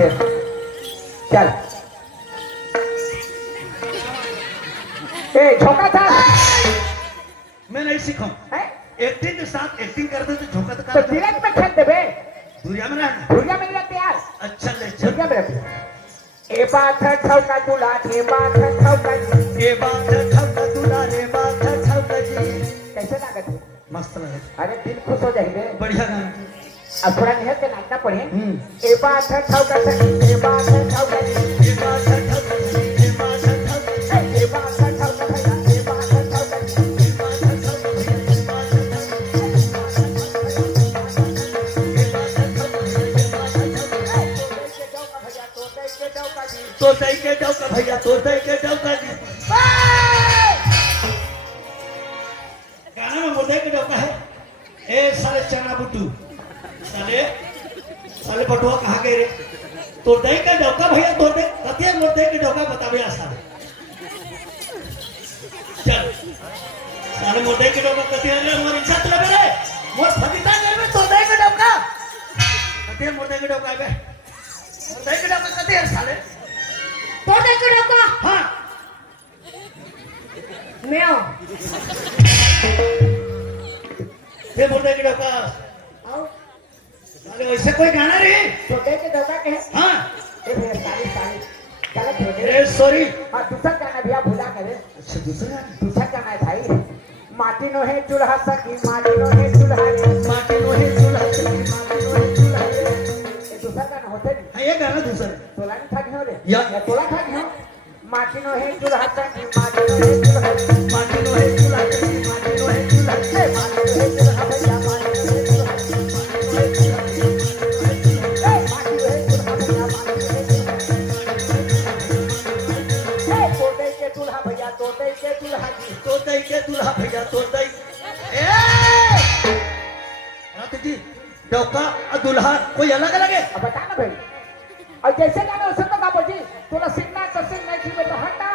से चल ए झोंका था मैं नहीं सीखा है एक्टिंग के साथ एक्टिंग करते तो झोंका तो तो direct में खेल देबे दुनिया में रहना दुनिया में रहते यार अच्छा ले चल दुनिया में रहते ए बात है ठौका दूल्हा ए बात है ठौका ये बात है ठग दूल्हा रे बात है ठग जी कैसे लागत है मस्त लगे अरे दिल खुश हो जाएंगे बढ़िया गाना अब थोड़ा निहर के नाचना पड़े ए बात है ठौका ए बात है ठौका ये बात है ठग ये बात है ठग ए बात है ठौका भैया ए बात है ठौका ये बात है ठग ये बात है ठग तो दई के डौका भैया तो दई के डौका जी गाना में मुर्दे के डौका है ए साले चना बुट्टू साले साले बटुआ कहाँ गए रे तो दई के डौका भैया तो दे कतिया मुर्दे के डौका बतावे आसान चल साले मुर्दे के डौका कतिया रे मोर इच्छा चले रे मोर फदिता कर में तो दई के डौका कतिया मुर्दे के डौका बे मुर्दे के डौका कतिया साले तोते के डोका हाँ म्याओ ये मुर्दे के डौका आओ साले वैसे कोई गाना रे छोटे के दौका के हाँ ए भैया साली साली गलत हो गया अरे सॉरी हाँ दूसरा गाना भैया भुला करे अच्छा दूसरा दूसरा गाना है भाई माटी नो है चूल्हा सकी माटी नो है चूल्हा रे माटी नो है चूल्हा माटी नो है चूल्हा रे ये दूसरा गाना होते नहीं हाँ ये गाना दूसरा तोला नहीं था क्यों रे या तोला था क्यों माटी नो है चूल्हा सकी माटी नो है चूल्हा रे माटी नो है चूल्हा माटी नो है चूल्हा ए माटी नो है चूल्हा भैया माटी नो है चूल्हा ए माटी नो है चूल्हा भैया माटी नो है चूल्हा ए तोते के चूल्हा भैया तोते के चूल्हा जी तो दई के दूल्हा भैया तो दई ए रात जी डौका और दूल्हा कोई अलग अलग है अब बता ना भाई और जैसे गाना वैसे तो गाबो जी तोला सिंगना तो सिंग नहीं थी तो हटा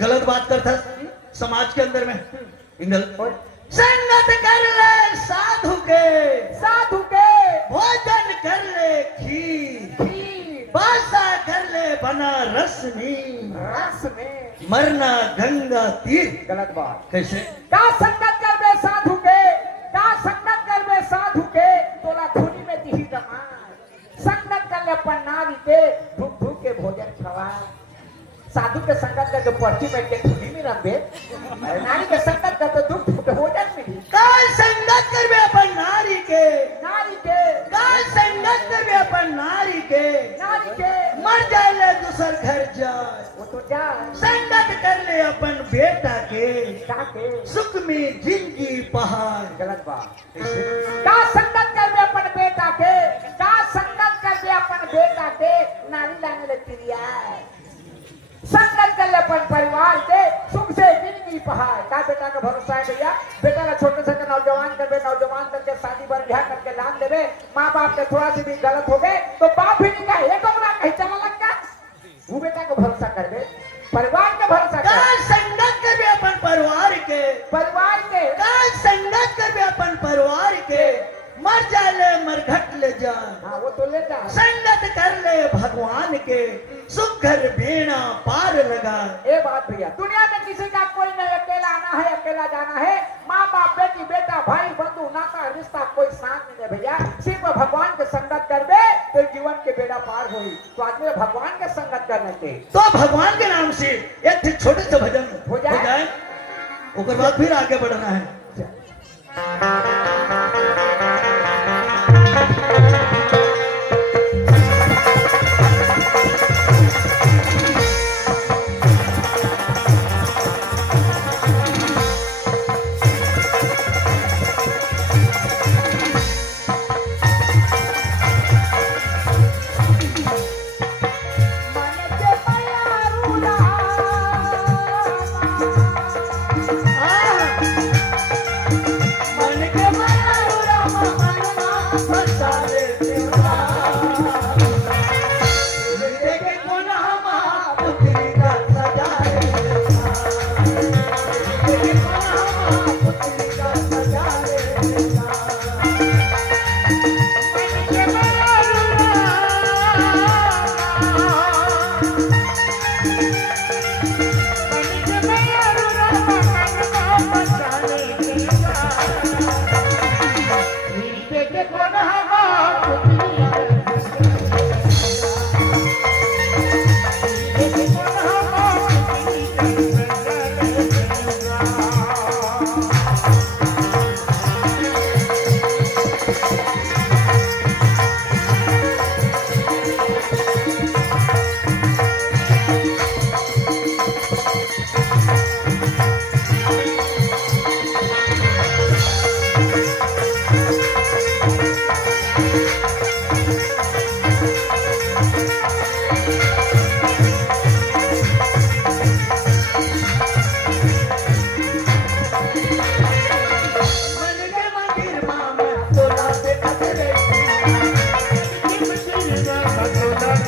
गलत बात करता समाज के अंदर में इंगल और संगत कर ले साधु के भोजन कर ले खीर खीर बासा कर ले बनारस नी रस में मरना गंगा तीर गलत बात कैसे का संगत कर बे साधु के का संगत कर बे साधु के तोला धुनी में दिही दमार संगत कर ले पन्नारी के धूप धूप के भोजन खवा साधु के संगत कर जो पर्ची में के धुनी में रंबे नारी के संगत कर तो दुख दुख भोजन मिली काल संगत कर बे अपन नारी के नारी के काल संगत कर बे अपन नारी के नारी के मर जाए ले दूसर घर जाए वो तो जा संगत कर ले अपन बेटा के के सुख में जिंदगी पहाड़ गलत बात का संगत कर बे अपन बेटा के का संगत कर बे अपन बेटा के नारी लाने लगती रिया संगत कर ले अपन परिवार के सुख से जिंदगी पहाड़ का बेटा का भरोसा है भैया बेटा का छोटे से नौजवान कर बे नौजवान करके शादी बर ब्याह करके लान देवे माँ बाप के थोड़ा सी भी गलत हो गए तो बाप भी नहीं कहे एक अपना कहीं चला लगता वो बेटा को भरोसा कर दे परिवार का भरोसा कर काल संगत कर बे अपन परिवार के परिवार के काल संगत कर बे अपन परिवार के मर जाए ले मरघट ले जाए हाँ वो तो लेता संगत कर ले भगवान के सुख घर बेड़ा पार लगा ये बात भैया दुनिया में किसी का कोई नहीं अकेला आना है अकेला जाना है माँ बाप बेटी बेटा भाई बंधु नाता रिश्ता कोई साथ नहीं है भैया सिर्फ भगवान के संगत कर दे तो जीवन के बेड़ा पार होगी तो आदमी भगवान के संगत करने के तो भगवान के नाम से एक छोटे से भजन हो जाए। उसके बाद फिर आगे बढ़ना है मन के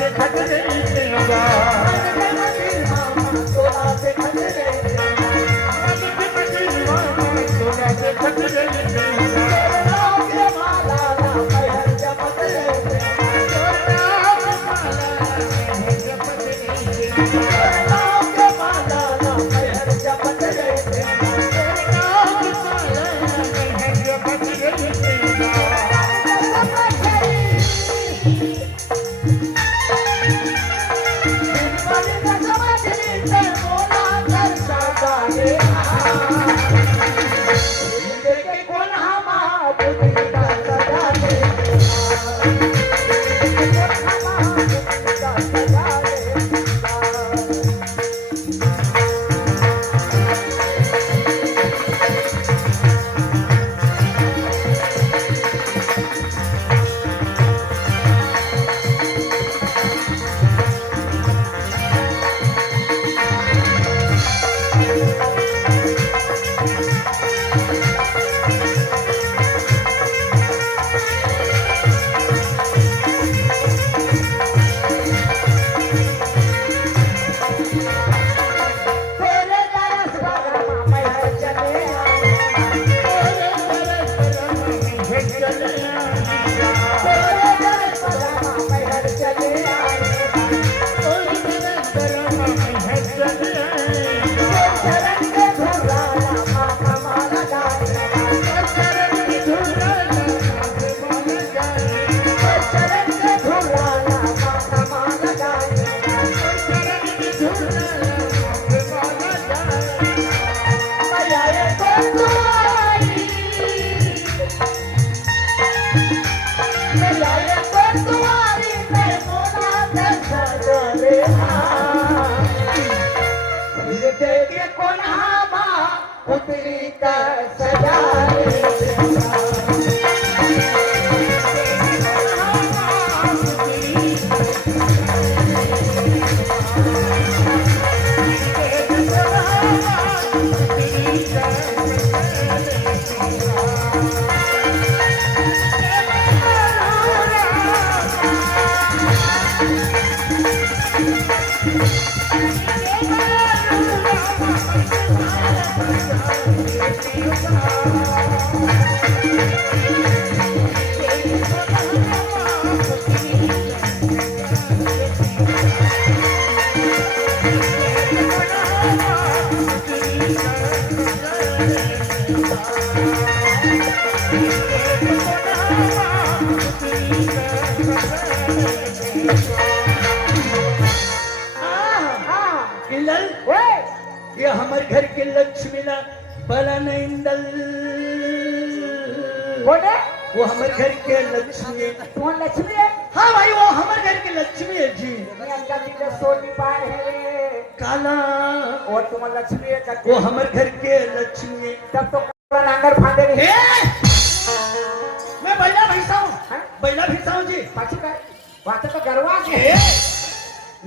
से खट गई तेरा सोना से खट गई सोना से खट गई ये हमारे घर के लक्ष्मी ना बला नहीं दल बोले वो हमारे घर के लक्ष्मी है। तुम्हारा लक्ष्मी है हाँ भाई वो हमारे घर के लक्ष्मी है जी। अंकल जी का सोनी पार है काला और तुम्हारा लक्ष्मी है करके वो हमारे घर के लक्ष्मी है। तब तो नांगर फांदे नहीं मैं बैला भैंसा हूँ बैला भैंसा हूँ जी। पाछी का वाते तो गरवा के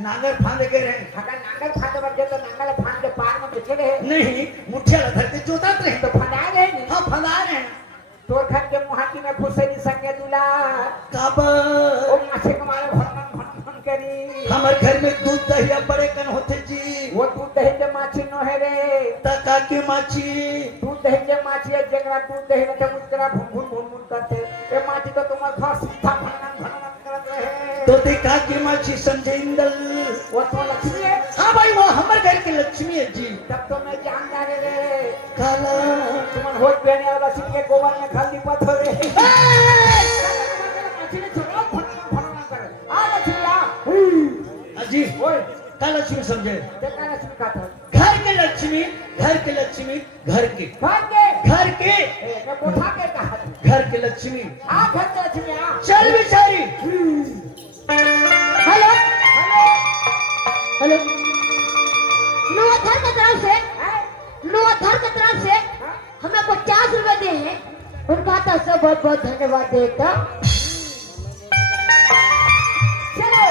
नांगर फांदे के रहे अगर नांगर फांदे बन गए तो नांगर फांद के पार में बिछे रहे नहीं मुठिया धरती जोता रहे तो फंदा गए नहीं हाँ फंदा रहे तोर घर के मुहाती में फुसे नहीं संगे दूला कब ओ माछे के मारे भन भन भन करी हमारे घर में दूध दही बड़े कन होते जी। वो दूध दही के माछी न है रे तका की माछी दूध दही के माछी है जगरा दूध दही में तो मुस्कुरा भुन भुन भुन भुन करते ये माछी तो तुम्हारे घर सीधा भन भन करत रहे तो देखा की माछी समझे इंदल वो तो लक्ष्मी है हाँ भाई वो हमारे घर की लक्ष्मी है जी। तब तो मैं जान जा रे काला तुम्हारे होश पहने वाला लक्ष्मी के गोबर में खल्ली पत हो रे माछी ने छोड़ा भन भन करे आ लक्ष्मी जी ओए का लक्ष्मी समझे देखा लक्ष्मी का था घर के लक्ष्मी घर के लक्ष्मी घर के घर के मैं कोठा के कहा घर के लक्ष्मी आ घर के लक्ष्मी आ चल बिचारी हेलो हेलो हेलो लोधर की तरफ से लोधर की तरफ से हमें 50 रुपए दे हैं उनका तो सब बहुत बहुत धन्यवाद देता चलो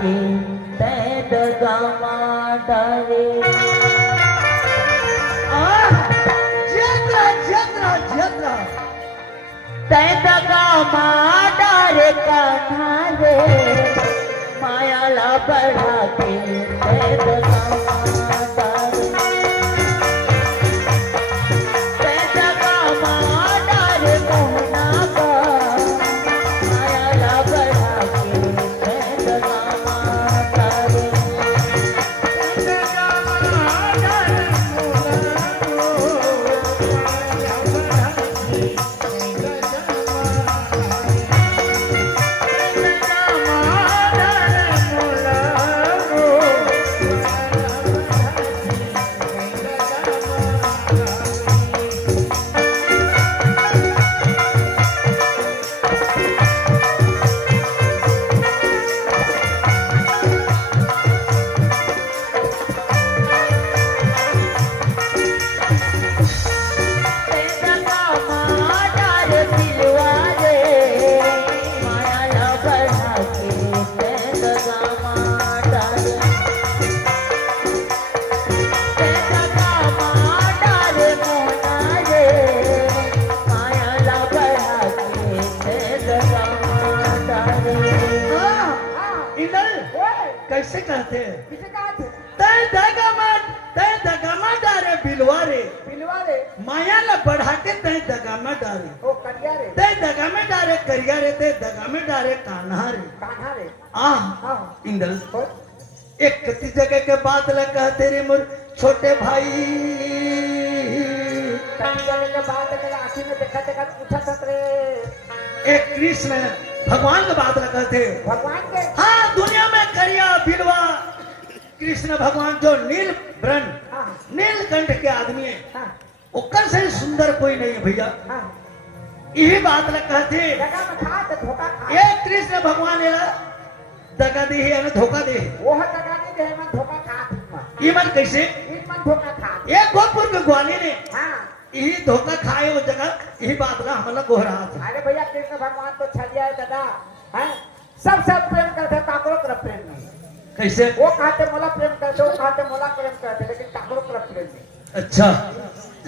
के तैद गमा डारे तैद गमा डारे कान्हा रे मायाला बढ़ा के तैद गमा डारे तैद गमा डारे मोहना का मायाला बढ़ा के तैद गमा डारे कैसे कहते हैं किसे कहा थे तय दगामा डारे बिलवारे बिलवारे मायाला बढ़ा के तय दगामा डारे ओ करिया रे तय दगामे डारे करिया रे तय दगामे डारे कान्हा रे कान्हा रे हाँ इंदल एक कति जगह के बात ल कहते रे मोर छोटे भाई करिया के बाद के आंखी में देखा देखा पूछा था रे एक कृष्ण भगवान के बात ल कहते भगवान के हाँ दुनिया में करिया बिलवा कृष्ण भगवान जो नील ब्रन हाँ नीलकंठ के आदमी है हाँ ओकर से सुंदर कोई नहीं है भैया हाँ यही बात ल कहते जगह में खा तो धोखा खा ये कृष्ण भगवान एला दगा दे है धोखा दे वो जगह नहीं दे मन धोखा खा ये मन कैसे इन मन धोखा खा एक गोपुर के ग्वाली ने हाँ यही धोखा खाए वो जगह यही बात ला हमला गोहरा था अरे भैया कृष्ण भगवान तो छलिया है दादा हैं सब प्रेम करते काकरो तरफ प्रेम नहीं कैसे वो कहते मोला प्रेम करते वो कहते मोला प्रेम करते लेकिन काकरो तरफ प्रेम नहीं अच्छा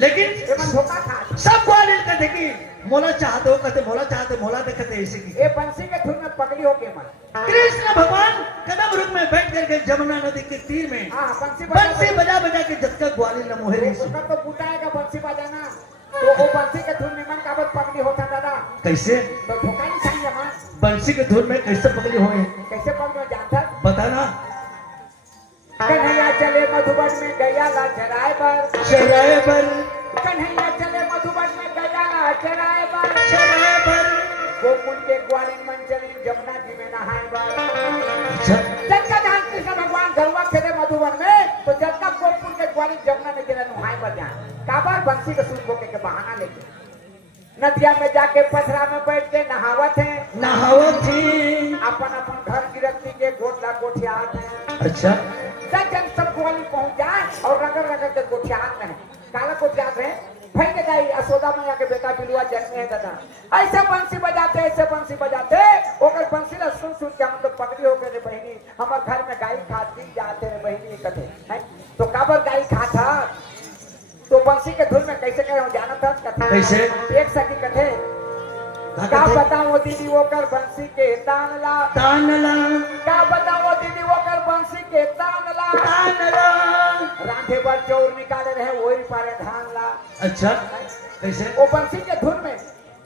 लेकिन ये मन धोखा खा सब ग्वाली कहते कि मोला चाहते हो कहते मोला देखते ऐसे की ये बंसी के धुन में पगली हो के मन कृष्ण भगवान कदम रुक में बैठ करके जमुना नदी के तीर में हाँ बंसी बजा बजा के जब तक ग्वाली न मोहे रही उसका तो बुटाएगा बंसी बजाना तो वो बंसी के धुन में मन का बहुत पगली होता दादा कैसे तो धोखा नहीं चाहिए मन बंसी के धुन में कैसे पगली हुए कैसे पगली हो जानता बताना कन्हैया चले मधुबन में गया ला चराए पर चराए पर कन्हैया चले मधुबन में गया ला चराए पर चराए पर गोकुल के ग्वालिन मन चली जमुना जी में नहाए पर अच्छा जब का जहाँ कृष्ण भगवान गरुआ चले मधुबन में तो जब तक गोकुल के ग्वालिन जमुना में गिरा नहाए पर जाए काबर बंसी के सूट बोके के बहाना लेके नदिया में जाके पथरा में बैठ के नहावत है नहावत थी अपन अपन घर गिरफ्ती के गोठला गोठियात है अच्छा जब सब ग्वालिन पहुंच जाए और रगड़ रगड़ के गोठियात में है काला गोठियात है भाई के गाई यशोदा मैया के बेटा बिलुआ जन्मे है दादा ऐसे बंसी बजाते ओकर बंसी ला सुन के हम तो पगड़ी हो गए रे बहनी हमार घर में गाय खाती जाते रे बहनी कथे हैं तो काबर गाय खाता तो बंसी के धुन में कैसे कहे हम जानत था कथे कैसे एक सकी कथे का बताओ दीदी ओकर बंसी के तानला का बताओ दीदी ओकर बंसी के तानला रांधे पर चौर निकाले रहे वही पारे धान ला अच्छा कैसे वो बंसी के धुन में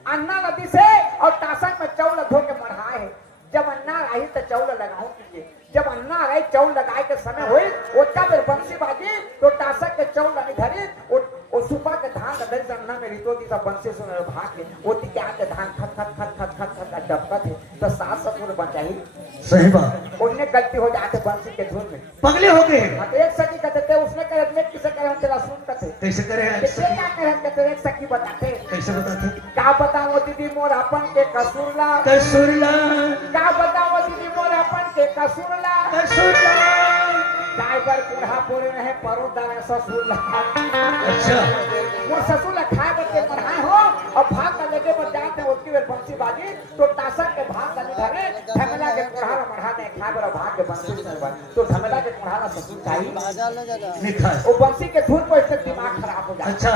अन्ना नदी से और टासन में चौल धो के मढ़ाए है जब अन्ना रही तो चौल लगाऊ कीजिए जब अन्ना रही चौल लगाए के समय हुई वो तब बंसी बाजी तो टासन के चौल नहीं धरी वो सुपा के धान धरी अन्ना में रितो दी सब बंसी सुन भाग के वो ती क्या के धान खत खत खत खत खत खत डबकत है तो सास ससुर बचाई सही बात उन्हें गलती हो जाते बंसी के धुन में पगले हो गए एक सखी कहते थे उसने करे मैं किसे करे हम तेरा सुन कहते कैसे करे किसे क्या करे कहते एक सखी बताते कैसे बताते क्या बताओ दीदी मोर अपन के कसूरला कसूरला क्या बताओ दीदी मोर अपन के कसूरला गाय पर कुढ़ा बोले रहे परो दाना ससुरला अच्छा वो ससुरला खाए बच्चे मनाए हो और भाग का लेके पर जाते उसकी वे बंसी बंसी बाजी तो टासन के भाग नहीं धरे झमेला के कुढ़ारा बढ़ाने खा बरा भाग के बंसी से बन तो झमेला के कुढ़ारा ससुर चाहिए निखा वो बंसी के धुन को इससे दिमाग खराब हो जाता अच्छा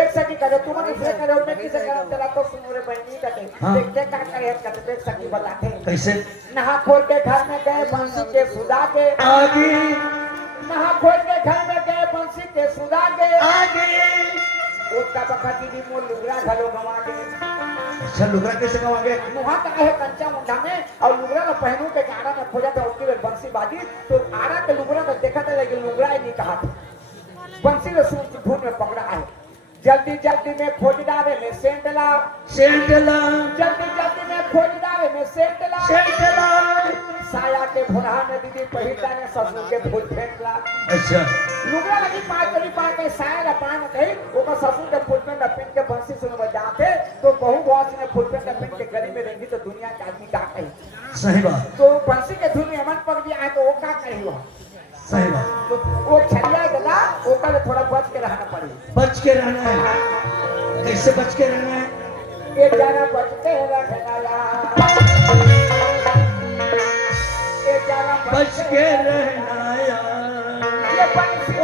एक सकी करे तुम इसे करे मैं किसे करे चला तो सुनो रे बहनी कटे हाँ। देखते का करे कटे देख सकी बताते कैसे नहा खोल के घर में गए बंसी के सुधा के आगे नहा खोल के घर में गए बंसी के सुधा के आगे उसका बखा दीदी मोर लुगरा घलो गवा के अच्छा लुगरा कैसे गवाओगे मुहा का है कंचा मुंडा में और लुगरा का पहनू के गाड़ा में खोजा था उसकी बेर बंसी बाजी तो आरा के लुगरा का देखा था लेकिन लुगरा ही नहीं कहा था बंसी ने सूट धुन में पकड़ा है जल्दी जल्दी में खोज डाले में सेंटला सेंटला जल्दी में खोज डाले में सेंटला सेंटला साया के भुरहा में दीदी पहिला ने ससुर के फूल फेंकला अच्छा लुगरा लगी पार के साया ला पान कही ओका ससुर के फूल पे लपेट के बंसी सुन बजाते तो बहु बहुत ने फूल पे लपेट के गली में रहेंगी तो दुनिया के आदमी का कही सही बात तो बंसी के धुन में अमन पक दिया है तो वो का कही हो सही बात तो वो छलिया गला ओका ले थोड़ा बच के रहना पड़ी बच के रहना है कैसे बच के रहना है एक जाना बच के रहना एक जाना बच के रहना यार ये बंसी